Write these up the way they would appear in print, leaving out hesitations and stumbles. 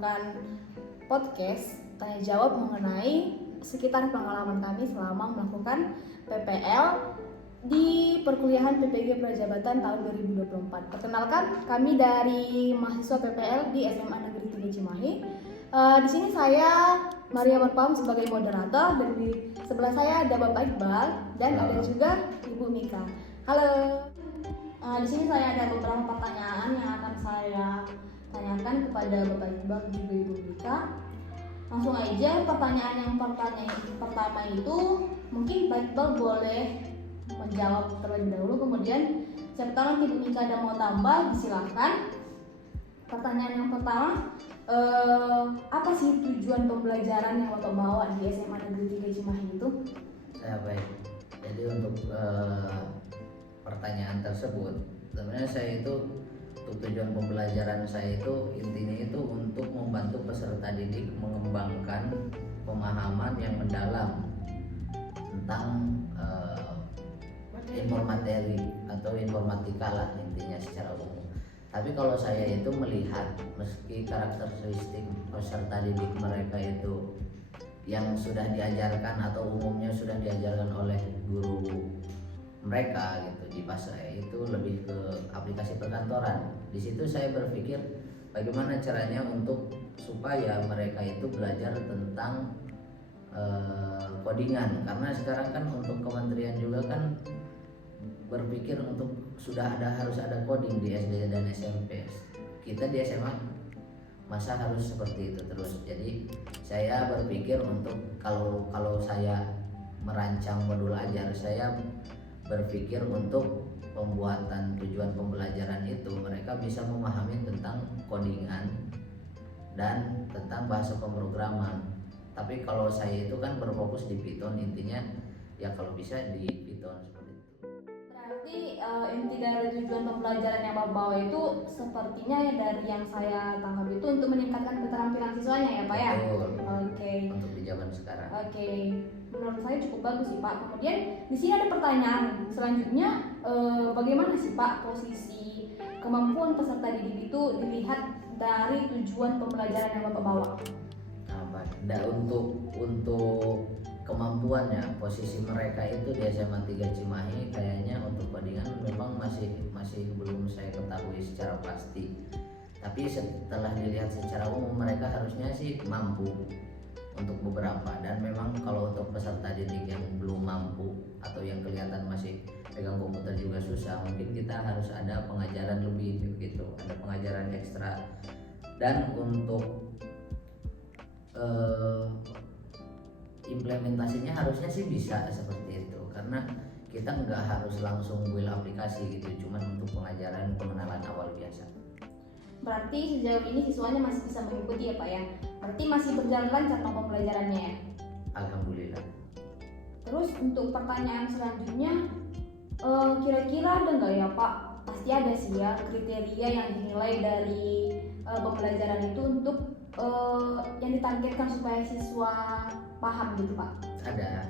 melakukan podcast tanya jawab mengenai sekitar pengalaman kami selama melakukan PPL di perkuliahan PPG Prajabatan tahun 2024. Perkenalkan, kami dari mahasiswa PPL di SMA Negeri 3 Cimahi. Di sini saya Maria Marpam sebagai moderator, dan di sebelah saya ada Bapak Iqbal dan ada juga Ibu Mika. Halo. Di sini saya ada beberapa pertanyaan yang akan saya tanyakan kepada Bapak Iqbal dan juga Ibu Mika. Langsung aja, pertanyaan yang pertama itu mungkin Pak Iqbal boleh menjawab terlebih dahulu, kemudian siapa tahu nanti Ibu Mika ada mau tambah, silakan. Pertanyaan yang pertama, apa sih tujuan pembelajaran yang Bapak bawa di SMA Negeri 3 Cimahi itu? Ya, baik. Jadi untuk pertanyaan tersebut, sebenarnya saya itu untuk tujuan pembelajaran saya itu intinya itu untuk membantu peserta didik mengembangkan pemahaman yang mendalam tentang informateri atau informatika lah intinya secara umum. Tapi kalau saya itu melihat meski karakteristik peserta didik mereka itu yang sudah diajarkan atau umumnya sudah diajarkan oleh guru mereka gitu di pas saya itu lebih ke aplikasi perkantoran. Di situ saya berpikir bagaimana caranya untuk supaya mereka itu belajar tentang codingan, karena sekarang kan untuk kementerian juga kan berpikir untuk harus ada coding di SD dan SMP. Kita di SMA masa harus seperti itu terus. Jadi saya berpikir untuk kalau saya merancang modul ajar, saya berpikir untuk pembuatan tujuan pembelajaran itu mereka bisa memahami tentang codingan dan tentang bahasa pemrograman. Tapi kalau saya itu kan berfokus di Python, intinya ya kalau bisa di Python seperti itu. Berarti inti dari tujuan pembelajaran yang Bapak bawa itu sepertinya ya dari yang saya tangkap itu untuk meningkatkan keterampilan siswanya ya Pak ya? Betul. Oke. Untuk di zaman sekarang. Oke. Menurut saya cukup bagus sih Pak. Kemudian di sini ada pertanyaan selanjutnya, bagaimana sih Pak posisi kemampuan peserta didik itu dilihat dari tujuan pembelajaran yang Bapak bawa? Nah, untuk kemampuannya, posisi mereka itu di SMA 3 Cimahi kayaknya untuk codingan memang masih belum saya ketahui secara pasti. Tapi setelah dilihat secara umum mereka harusnya sih mampu untuk beberapa, dan memang kalau untuk peserta didik yang belum mampu atau yang kelihatan masih pegang komputer juga susah, mungkin kita harus ada pengajaran lebih gitu, ada pengajaran ekstra. Dan untuk implementasinya harusnya sih bisa seperti itu, karena kita nggak harus langsung build aplikasi gitu, cuman untuk pengajaran pengenalan awal biasa. Berarti sejauh ini siswanya masih bisa mengikuti ya Pak ya? Berarti masih berjalan lancar dong pembelajarannya ya? Alhamdulillah. Terus untuk pertanyaan selanjutnya, kira-kira ada nggak ya Pak? Pasti ada sih ya kriteria yang dinilai dari pembelajaran itu untuk yang ditargetkan supaya siswa paham gitu Pak. Ada.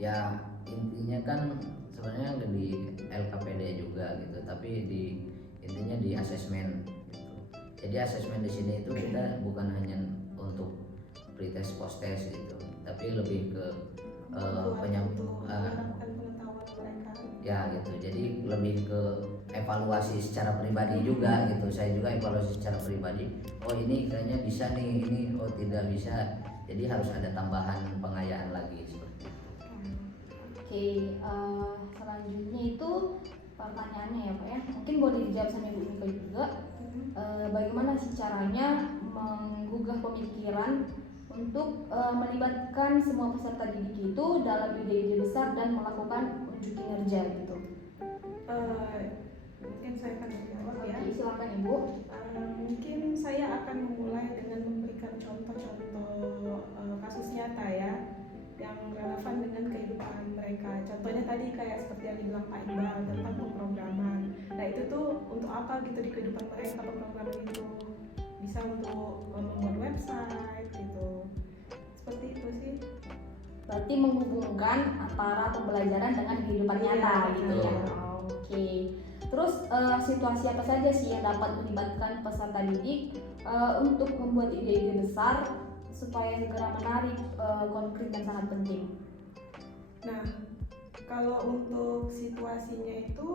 Ya intinya kan sebenarnya di LKPD juga gitu, tapi intinya di asesmen gitu. Jadi asesmen di sini itu kita bukan hanya untuk pretest post test gitu, tapi lebih ke ya gitu. Jadi lebih ke evaluasi secara pribadi juga gitu. Saya juga evaluasi secara pribadi. Oh ini kayaknya bisa nih, ini oh tidak bisa. Jadi harus ada tambahan pengayaan lagi seperti itu. Oke, selanjutnya itu pertanyaannya ya Pak ya. Mungkin boleh dijawab sama Ibu Mika juga. Bagaimana sih caranya menggugah pemikiran untuk melibatkan semua peserta didik itu dalam ide-ide besar dan melakukan unjuk kinerja gitu? Mungkin saya akan menjawab ya. Oke, silakan Ibu. Mungkin saya akan memulai dengan memberikan contoh-contoh kasus nyata ya, yang relevan dengan kehidupan mereka. Contohnya tadi kayak seperti yang dibilang Pak Iqbal tentang pemrograman. Nah itu tuh untuk apa gitu di kehidupan mereka, pemrograman itu bisa untuk membuat website gitu. Seperti itu sih. Berarti menghubungkan antara pembelajaran dengan kehidupan nyata gitu ya. Betul. Oke. Terus situasi apa saja sih yang dapat melibatkan peserta didik untuk membuat ide-ide besar supaya segera menarik, konkret dan sangat penting. Nah, kalau untuk situasinya itu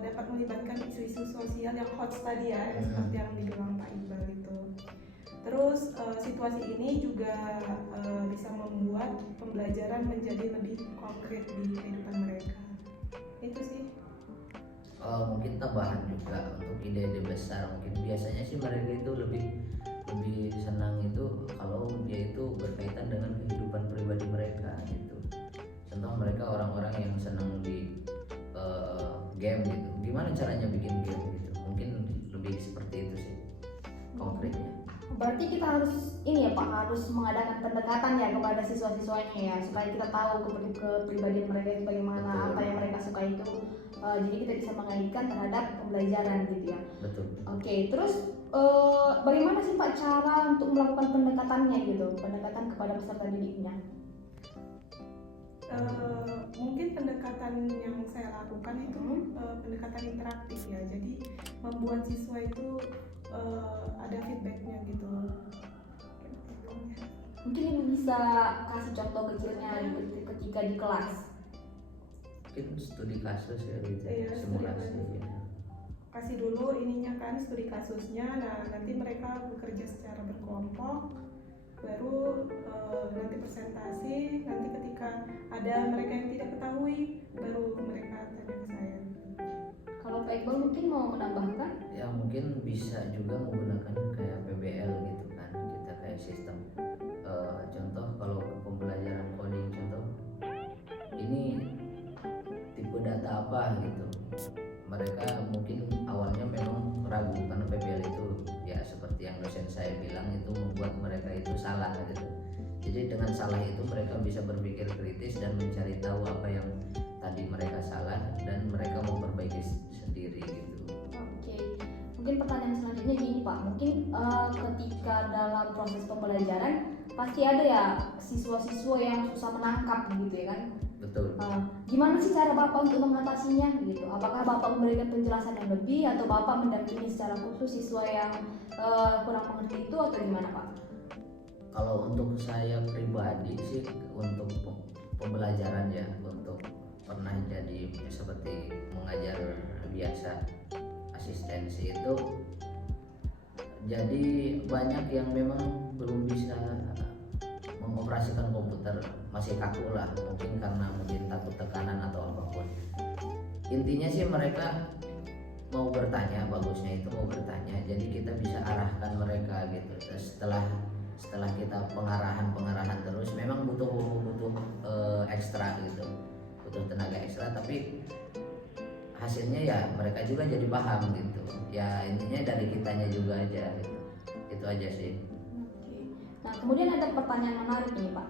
dapat melibatkan isu-isu sosial yang hot tadi ya, seperti yang dibilang Pak Iqbal itu. Terus situasi ini juga bisa membuat pembelajaran menjadi lebih konkret di kehidupan mereka. Itu sih. Mungkin tambahan juga untuk ide-ide besar, mungkin biasanya sih mereka itu lebih senang itu kalau dia itu berkaitan dengan kehidupan pribadi mereka gitu. Contoh mereka orang-orang yang senang di game gitu, gimana caranya bikin game gitu, mungkin lebih seperti itu sih konkretnya. Berarti kita harus ini ya Pak, harus mengadakan pendekatan ya kepada siswa-siswanya ya, supaya kita tahu kepribadian mereka itu bagaimana. Betul. Apa yang mereka suka itu, jadi kita bisa mengaitkan terhadap pembelajaran gitu ya. Betul. Oke, terus bagaimana sih Pak cara untuk melakukan pendekatannya gitu, pendekatan kepada peserta didiknya? Mungkin pendekatan yang saya lakukan itu pendekatan interaktif ya, jadi membuat siswa itu ada feedbacknya gitu. Mungkin Ibu bisa kasih contoh kecilnya ketika di kelas. Mungkin studi kasus ya gitu, Iya, simulasi studi ya. Kasih dulu ininya kan studi kasusnya, nah nanti mereka bekerja secara berkelompok, baru nanti presentasi, nanti ketika ada mereka yang tidak ketahui baru mereka tanya ke saya. Kalau Pak Iqbal mungkin mau menambahkan? Ya mungkin bisa juga menggunakan kayak PBL gitu kan, kita kayak sistem contoh kalau pembelajaran coding, contoh ini tipe data apa gitu, mereka mungkin awalnya memang ragu karena PBL itu ya seperti yang dosen saya bilang itu membuat mereka itu salah gitu. Jadi dengan salah itu mereka bisa berpikir kritis dan mencari tahu apa yang tadi mereka salah dan mereka memperbaiki sendiri gitu. Oke, mungkin pertanyaan selanjutnya gini Pak, mungkin ketika dalam proses pembelajaran pasti ada ya siswa-siswa yang susah menangkap gitu ya kan? Betul. Gimana sih cara Bapak untuk mengatasinya gitu? Apakah Bapak memberikan penjelasan yang lebih atau Bapak mendampingi secara khusus siswa yang kurang mengerti itu atau gimana Pak? Kalau untuk saya pribadi sih untuk pembelajaran ya, untuk pernah jadi seperti mengajar biasa asistensi itu, jadi banyak yang memang belum bisa mengoperasikan komputer, masih kaku lah, mungkin karena takut tekanan atau apapun. Intinya sih mereka mau bertanya, bagusnya itu mau bertanya, jadi kita bisa arahkan mereka gitu. Terus setelah kita pengarahan terus, memang butuh ekstra gitu, butuh tenaga ekstra, tapi hasilnya ya mereka juga jadi paham gitu ya. Intinya dari kitanya juga aja gitu. Itu aja sih. Oke. Nah kemudian ada pertanyaan menarik nih Pak,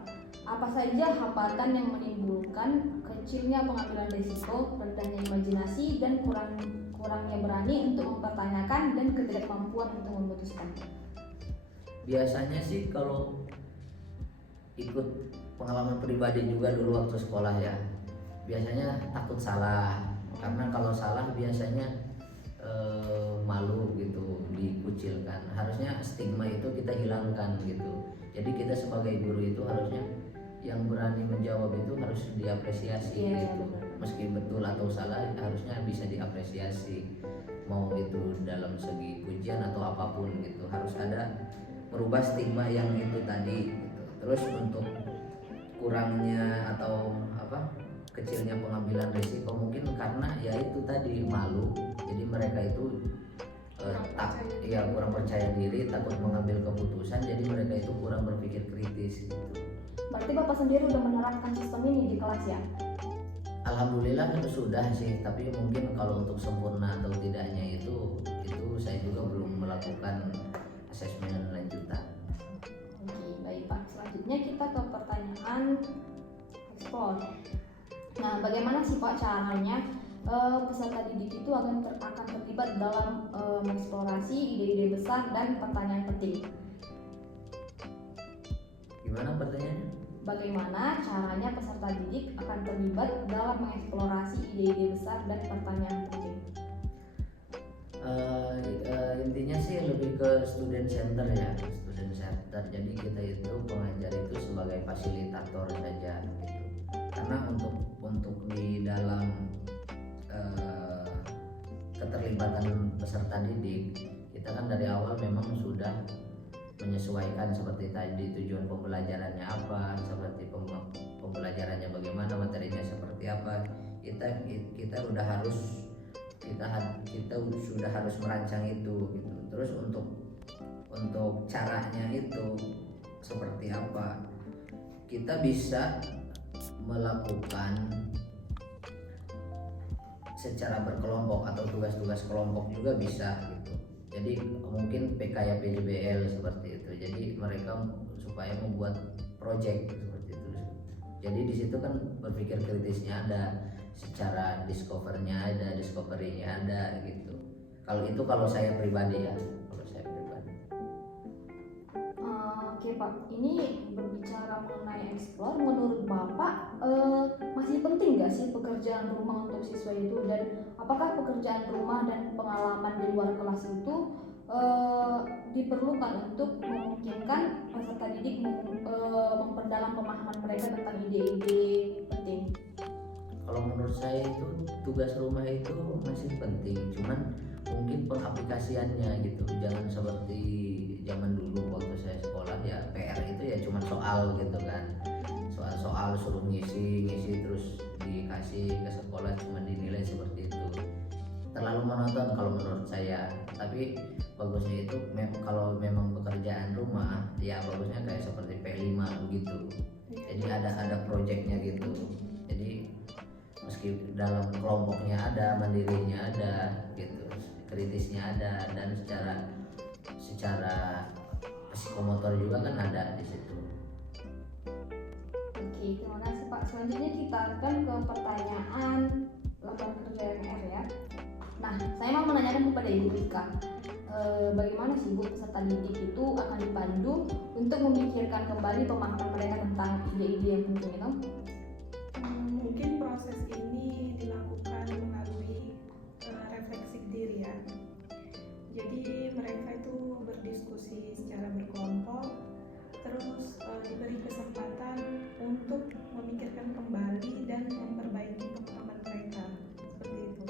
apa saja hambatan yang menimbulkan kecilnya pengambilan risiko, rendahnya imajinasi, dan kurangnya berani untuk mempertanyakan dan ketidakmampuan untuk memutuskan? Biasanya sih kalau ikut pengalaman pribadi juga dulu waktu sekolah ya, biasanya takut salah, karena kalau salah biasanya malu gitu, dikucilkan. Harusnya stigma itu kita hilangkan gitu. Jadi kita sebagai guru itu harusnya yang berani menjawab itu harus diapresiasi gitu. Meski betul atau salah harusnya bisa diapresiasi, mau itu dalam segi pujian atau apapun gitu. Harus ada merubah stigma yang itu tadi gitu. Terus untuk kurangnya atau kecilnya pengambilan risiko mungkin karena ya itu tadi malu, jadi mereka itu kurang percaya diri, takut mengambil keputusan, jadi mereka itu kurang berpikir kritis gitu. Berarti Bapak sendiri udah menerapkan sistem ini di kelas ya? Alhamdulillah sudah sih, tapi mungkin kalau untuk sempurna atau tidaknya itu saya juga belum melakukan asesmen lanjutan. Oke, baik Pak. Selanjutnya kita ke pertanyaan ekspor. Nah, bagaimana sih Pak caranya peserta didik itu akan terlibat dalam mengeksplorasi ide-ide besar dan pertanyaan penting? Gimana pertanyaannya? Bagaimana caranya peserta didik akan terlibat dalam mengeksplorasi ide-ide besar dan pertanyaan penting? intinya sih lebih ke student center ya, student center. Jadi kita itu pengajar itu sebagai fasilitator saja gitu. Karena untuk di dalam keterlibatan peserta didik, kita kan dari awal memang sudah menyesuaikan seperti tadi tujuan pembelajarannya apa, seperti pembelajarannya bagaimana, materinya seperti apa. Kita udah harus kita sudah harus merancang itu gitu. Terus untuk caranya itu seperti apa, kita bisa melakukan secara berkelompok atau tugas-tugas kelompok juga bisa gitu. Jadi mungkin kayak PJBL seperti itu. Jadi mereka supaya membuat project seperti itu. Jadi di situ kan berpikir kritisnya ada, secara discovernya ada, discovery-nya ada gitu. Kalau saya pribadi ya, kalau saya pribadi. Oke Pak, ini berbicara mengenai explore, menurut Bapak masih penting nggak sih pekerjaan rumah untuk siswa itu, dan apakah pekerjaan rumah dan pengalaman di luar kelas itu diperlukan untuk memungkinkan peserta didik memperdalam pemahaman mereka tentang ide-ide penting? Kalau menurut saya itu tugas rumah itu masih penting, cuman mungkin pengaplikasiannya gitu. Jangan seperti zaman dulu waktu saya sekolah ya, PR itu ya cuman soal gitu kan, soal suruh ngisi terus dikasih ke sekolah cuma dinilai seperti itu. Terlalu monoton kalau menurut saya. Tapi bagusnya itu kalau memang pekerjaan rumah ya bagusnya kayak seperti P5 begitu. Jadi ada proyeknya gitu. Jadi meski dalam kelompoknya ada, mandirinya ada gitu, kritisnya ada, dan secara psikomotor juga kan ada di situ. Oke, terima kasih Pak. Selanjutnya kita akan ke pertanyaan laporan kerja MR ya. Nah, saya mau menanyakan kepada Ibu Rika, bagaimana sih Bu peserta didik itu akan dipandu untuk memikirkan kembali pemahaman mereka tentang ide-ide yang penting itu? Mungkin proses ini dilakukan melalui refleksi diri ya. Jadi mereka itu berdiskusi secara berkelompok, terus diberi kesempatan untuk memikirkan kembali dan memperbaiki pemahaman mereka, seperti itu.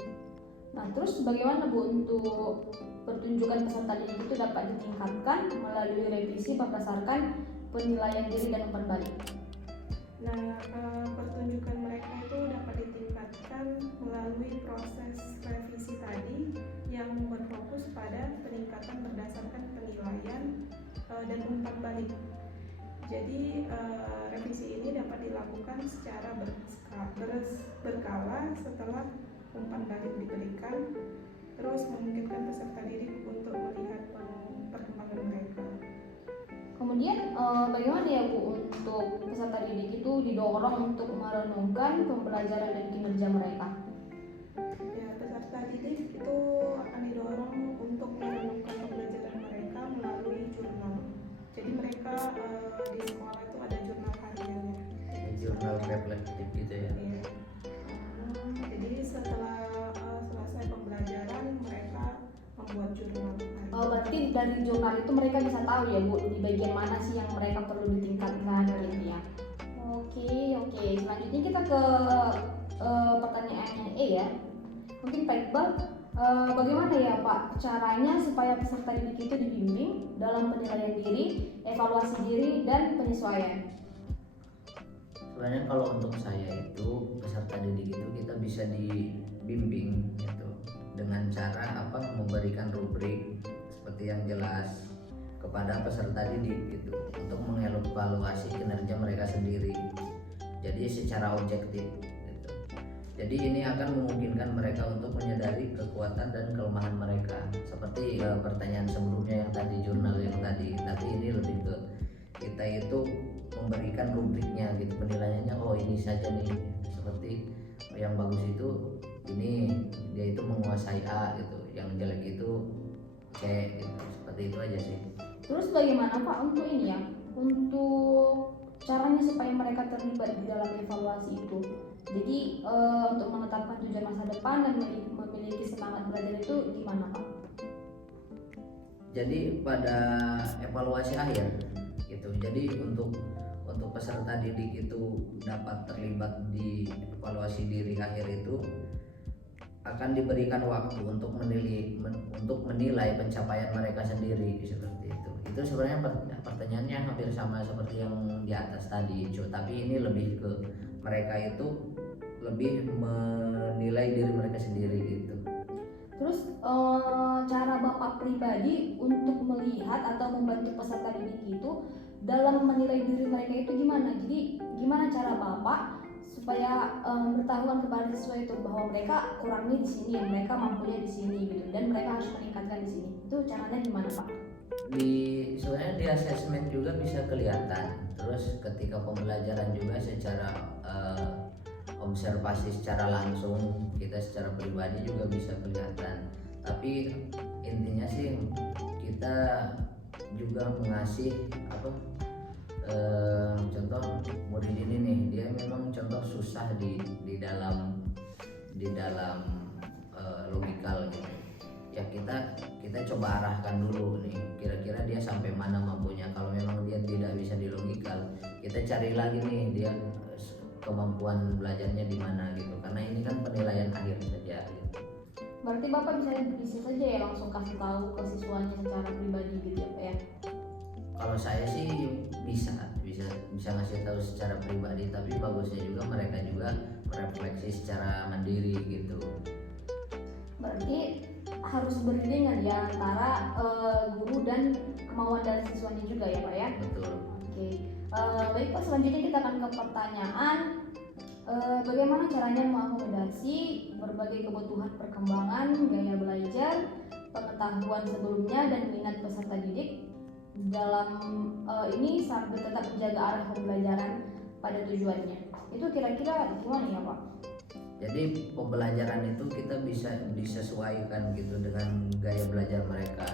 Nah, terus bagaimana Bu untuk pertunjukan peserta didik itu dapat ditingkatkan melalui revisi berdasarkan penilaian diri dan umpan balik? Nah, pertunjukan mereka itu dapat ditingkatkan melalui proses revisi tadi yang berfokus pada peningkatan berdasarkan penilaian dan umpan balik. Jadi revisi ini dapat dilakukan secara berkala setelah umpan balik diberikan, terus memungkinkan peserta didik untuk melihat perkembangan mereka. Kemudian bagaimana ya Bu untuk peserta didik itu didorong untuk merenungkan pembelajaran dan kinerja mereka? Ya, peserta didik itu akan didorong untuk merenungkan pembelajaran mereka melalui jurnal. Jadi mereka di sekolah itu ada jurnal hariannya. Jurnal reflektif gitu ya. Iya. Jadi setelah selesai pembelajaran mereka membuat jurnal harian. Berarti dari jurnal itu mereka bisa tahu ya Bu di bagian mana sih yang mereka perlu ditingkatkan gitu ya. Oke. Selanjutnya kita ke pertanyaan yang E ya. Mungkin Pak Iqbal, bagaimana ya Pak caranya supaya peserta didik itu dibimbing dalam penilaian diri, evaluasi diri, dan penyesuaian? Sebenarnya kalau untuk saya itu peserta didik itu kita bisa dibimbing gitu dengan cara memberikan rubrik seperti yang jelas kepada peserta didik gitu untuk mengevaluasi kinerja mereka sendiri. Jadi secara objektif gitu. Jadi ini akan memungkinkan mereka untuk menyadari kekuatan dan kelemahan mereka. Seperti pertanyaan sebelumnya yang tadi, jurnal yang tadi, tapi ini lebih ke kita itu memberikan rubriknya gitu, penilaiannya oh ini saja nih, seperti yang bagus itu ini dia itu menguasai A gitu, yang jelek itu C gitu, seperti itu aja sih. Terus bagaimana Pak untuk ini ya, untuk caranya supaya mereka terlibat di dalam evaluasi itu? Jadi untuk menetapkan tujuan masa depan dan memiliki semangat belajar itu gimana Pak? Jadi pada evaluasi akhir gitu. Jadi untuk peserta didik itu dapat terlibat di evaluasi diri akhir itu akan diberikan waktu untuk menilai pencapaian mereka sendiri seperti itu. Itu sebenarnya pertanyaannya hampir sama seperti yang di atas tadi, tapi ini lebih ke mereka itu lebih menilai diri mereka sendiri gitu. Terus cara Bapak pribadi untuk melihat atau membantu peserta didik itu dalam menilai diri mereka itu gimana? Jadi gimana cara Bapak supaya bertahuan kepada siswa itu bahwa mereka kurangnya di sini, mereka mampunya di sini gitu, dan mereka harus meningkatkan di sini. Itu caranya gimana, Pak? Sebenarnya di asesmen juga bisa kelihatan. Terus ketika pembelajaran juga secara observasi secara langsung kita secara pribadi juga bisa kelihatan. Tapi intinya sih kita juga mengasih contoh murid ini nih, dia memang contoh susah di dalam logikal gitu ya, kita coba arahkan dulu nih, kira-kira dia sampai mana mampunya. Kalau memang dia tidak bisa di logikal, kita cari lagi nih dia kemampuan belajarnya di mana gitu, karena ini kan penilaian akhir saja gitu. Berarti Bapak bisa saja ya langsung kasih tahu ke siswanya secara pribadi gitu ya, Pak ya? Kalau saya sih bisa ngasih tahu secara pribadi, tapi bagusnya juga mereka juga merefleksi secara mandiri gitu. Berarti harus beriringan ya antara guru dan kemauan dari siswanya juga ya, Pak ya? Betul. Oke. Baik Pak, selanjutnya kita akan ke pertanyaan bagaimana caranya mengakomodasi berbagai kebutuhan perkembangan, gaya belajar, pengetahuan sebelumnya dan minat peserta didik dalam ini sampai tetap menjaga arah pembelajaran pada tujuannya. Itu kira-kira gimana ya Pak? Jadi pembelajaran itu kita bisa disesuaikan gitu dengan gaya belajar mereka.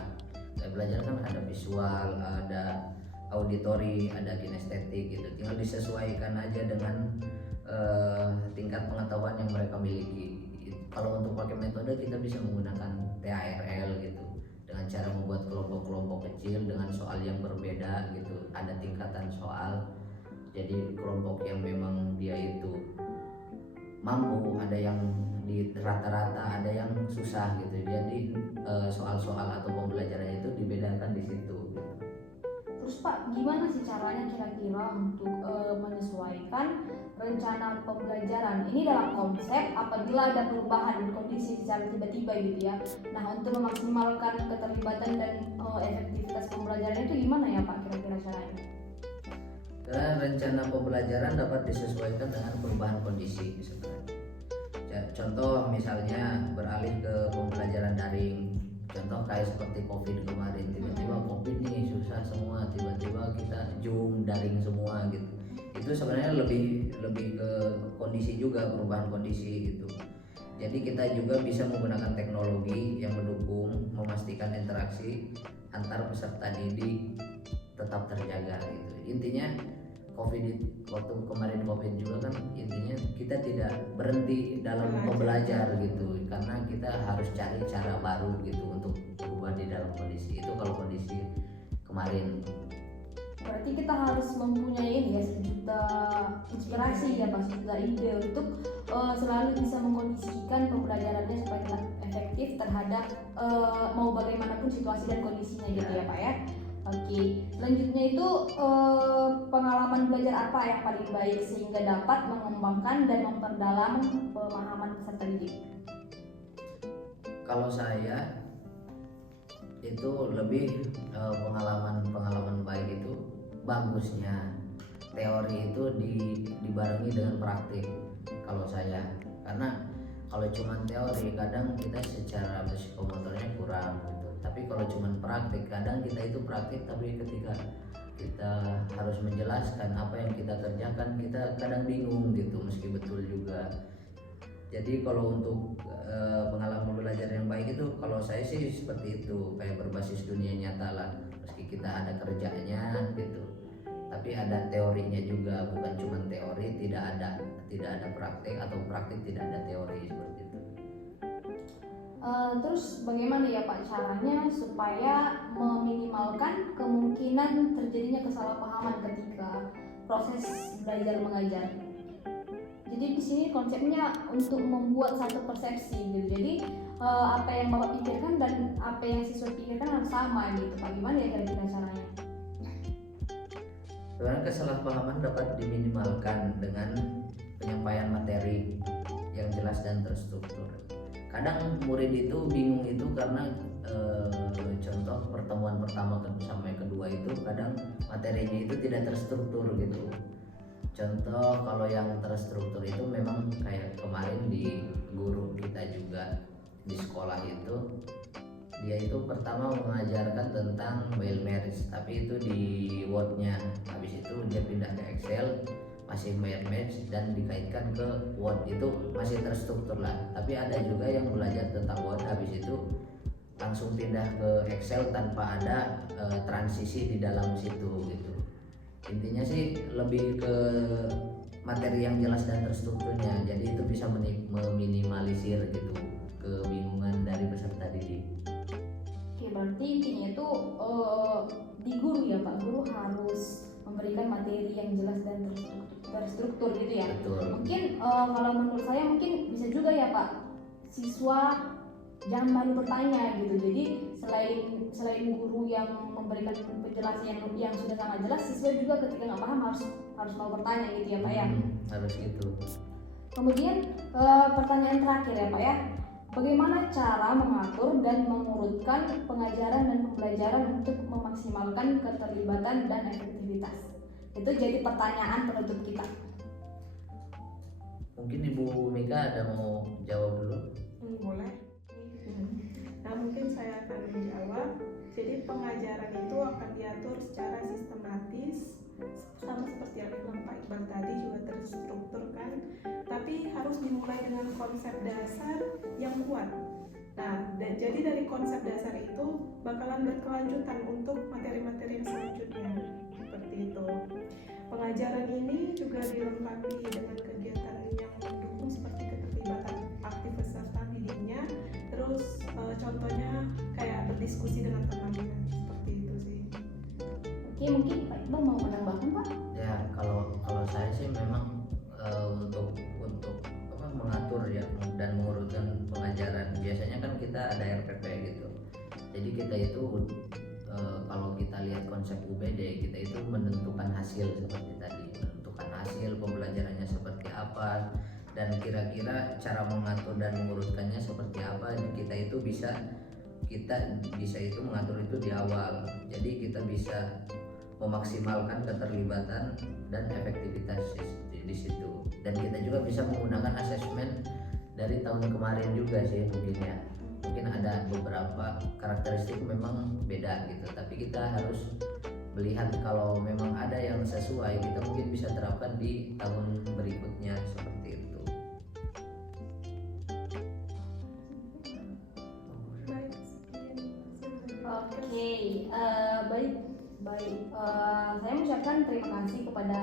Gaya belajar kan ada visual, ada auditori, ada kinestetik gitu. Tinggal disesuaikan aja dengan tingkat pengetahuan yang mereka miliki. Kalau untuk pakai metode kita bisa menggunakan TARL gitu, dengan cara membuat kelompok-kelompok kecil dengan soal yang berbeda gitu. Ada tingkatan soal. Jadi kelompok yang memang dia itu mampu, ada yang di rata-rata, ada yang susah gitu. Jadi soal-soal atau pembelajaran itu dibedakan di situ. Terus Pak, gimana sih caranya kira-kira untuk menyesuaikan rencana pembelajaran ini dalam konsep apabila ada perubahan kondisi secara tiba-tiba gitu ya. Nah, untuk memaksimalkan keterlibatan dan efektivitas pembelajaran itu gimana ya Pak kira-kira caranya? Karena rencana pembelajaran dapat disesuaikan dengan perubahan kondisi sebenarnya. Contoh misalnya beralih ke pembelajaran daring. Contoh kayak seperti COVID kemarin, tiba-tiba COVID nih susah semua, tiba-tiba kita Zoom daring semua gitu. Itu sebenarnya lebih ke kondisi juga, perubahan kondisi gitu. Jadi kita juga bisa menggunakan teknologi yang mendukung, memastikan interaksi antar peserta didik tetap terjaga gitu. Intinya waktu kemarin COVID juga kan, intinya kita tidak berhenti dalam belajar gitu, karena kita harus cari cara baru gitu untuk berubah di dalam kondisi itu. Kalau kondisi kemarin berarti kita harus mempunyai ini ya, sejuta inspirasi ya Pak, sejuta ide untuk selalu bisa mengkondisikan pembelajarannya supaya tetap efektif terhadap mau bagaimanapun situasi dan kondisinya gitu ya Pak ya. Oke, selanjutnya itu pengalaman belajar apa yang paling baik sehingga dapat mengembangkan dan memperdalam pemahaman peserta didik? Kalau saya itu lebih pengalaman baik itu bagusnya teori itu dibarengi dengan praktik kalau saya. Karena kalau cuma teori kadang kita secara psikomotornya kurang gitu. Tapi kalau cuma praktik, kadang kita itu praktik tapi ketika kita harus menjelaskan apa yang kita kerjakan kita kadang bingung gitu, meski betul juga. Jadi kalau untuk pengalaman belajar yang baik itu kalau saya sih seperti itu, kayak berbasis dunia nyata lah, meski kita ada kerjanya gitu tapi ada teorinya juga, bukan cuma teori tidak ada praktik atau praktik tidak ada teori, seperti itu. Terus bagaimana ya Pak caranya supaya meminimalkan kemungkinan terjadinya kesalahpahaman ketika proses belajar mengajar? Jadi di sini konsepnya untuk membuat satu persepsi gitu. Jadi apa yang Bapak pikirkan dan apa yang siswa pikirkan harus sama gitu. Pak, gimana ya kira-kira caranya? Sebenarnya kesalahpahaman dapat diminimalkan dengan penyampaian materi yang jelas dan terstruktur. Kadang murid itu bingung itu karena contoh pertemuan pertama sampai kedua itu kadang materinya itu tidak terstruktur gitu. Contoh kalau yang terstruktur itu memang kayak kemarin di guru kita juga di sekolah itu, dia itu pertama mengajarkan tentang mail marriage, tapi itu di Word-nya. Habis itu dia pindah ke Excel, masih mail match dan dikaitkan ke Word, itu masih terstruktur lah. Tapi ada juga yang belajar tentang Word habis itu langsung pindah ke Excel tanpa ada transisi di dalam situ gitu. Intinya sih lebih ke materi yang jelas dan terstrukturnya, jadi itu bisa meminimalisir gitu kebingungan dari peserta didik. Oke, berarti intinya itu di guru ya Pak, guru harus memberikan materi yang jelas dan terstruktur gitu ya. Betul. Mungkin kalau menurut saya mungkin bisa juga ya Pak, siswa jangan malu bertanya gitu. Jadi selain guru yang memberikan penjelasan yang sudah sangat jelas, siswa juga ketika nggak paham harus mau bertanya gitu ya Pak ya. Harus gitu. Kemudian pertanyaan terakhir ya Pak ya, bagaimana cara mengatur dan mengurutkan pengajaran dan pembelajaran untuk memaksimalkan keterlibatan dan efektivitas? Itu jadi pertanyaan penutup kita. Mungkin Ibu Mika ada mau jawab dulu? Boleh. Nah, mungkin saya akan menjawab. Jadi pengajaran itu akan diatur secara sistematis, sama seperti yang bilang Pak Iqbal tadi, juga terstruktur kan. Tapi harus dimulai dengan konsep dasar yang kuat. Nah, jadi dari konsep dasar itu bakalan berkelanjutan untuk materi-materi yang selanjutnya. Seperti itu. Pengajaran ini juga dilengkapi dengan kegiatan yang mendukung seperti keterlibatan aktif peserta didiknya. Terus contohnya kayak berdiskusi dengan temannya, seperti itu sih. Oke, mungkin Pak Iqbal mau menambahkan Pak? Ya, kalau saya sih memang untuk mengatur ya dan mengurutkan pengajaran, biasanya kan kita ada RPP gitu. Jadi kita itu kalau kita lihat konsep UBD, kita itu menentukan hasil seperti tadi, menentukan hasil pembelajarannya seperti apa, dan kira-kira cara mengatur dan mengurutkannya seperti apa. Kita bisa itu mengatur itu di awal, jadi kita bisa memaksimalkan keterlibatan dan efektivitas di situ. Dan kita juga bisa menggunakan asesmen dari tahun kemarin juga sih mungkin ada beberapa karakteristik memang beda gitu, tapi kita harus melihat kalau memang ada yang sesuai, kita mungkin bisa terapkan di tahun berikutnya seperti itu. Oke, baik. Saya mengucapkan terima kasih kepada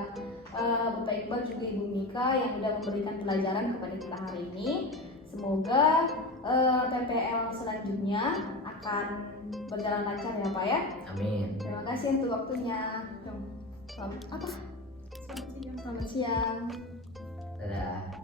Bapak Iqbal juga Ibu Mika yang sudah memberikan pelajaran kepada kita hari ini. Semoga PPL selanjutnya akan berjalan lancar ya Pak ya. Amin. Terima kasih untuk waktunya. Selamat siang. Dadah.